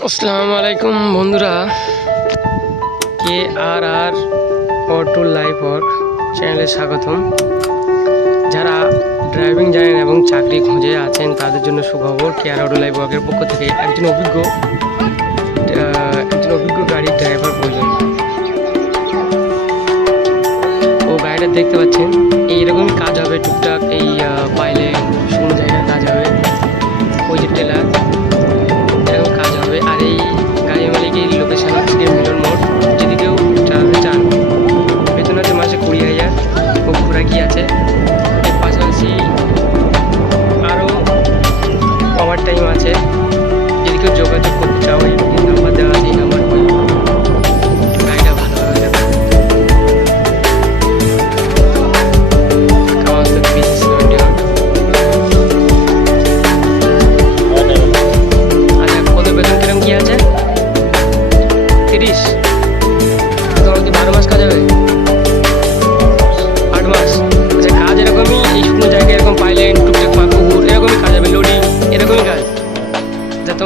আসসালামু আলাইকুম বন্ধুরা। K R R auto life work চ্যানেলে স্বাগতম। যারা ড্রাইভিং জানেন এবং চাকরি খুঁজে আছেন, তাদের জন্য সুখবর, কে আর অটো লাইফ ওয়ার্কের পক্ষ থেকে একজন অভিজ্ঞ একজন অভিজ্ঞ গাড়ির ড্রাইভার প্রয়োজন। ও গাড়িটা দেখতে পাচ্ছেন। এইরকমই কাজ হবে টুকটাক এই পাইলে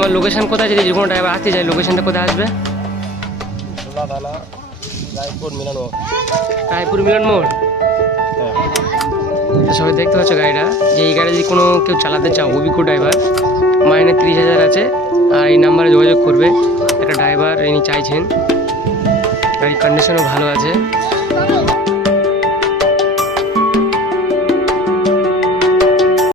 তোমার লোকেশন কোথায়? যদি কোনো ড্রাইভার আসতে চাই লোকেশনটা কোথায় আসবে? রায়পুর মিলন মোড়। তো সবাই দেখতে পাচ্ছ গাড়িটা। যে এই গাড়ি যদি কোনো কেউ চালাতে চাও অভিজ্ঞ ড্রাইভার মাইনে তিরিশ হাজার আছে। আর এই নাম্বারে যোগাযোগ করবে। একটা ড্রাইভার ইনি চাইছেন। গাড়ির কন্ডিশনও ভালো আছে।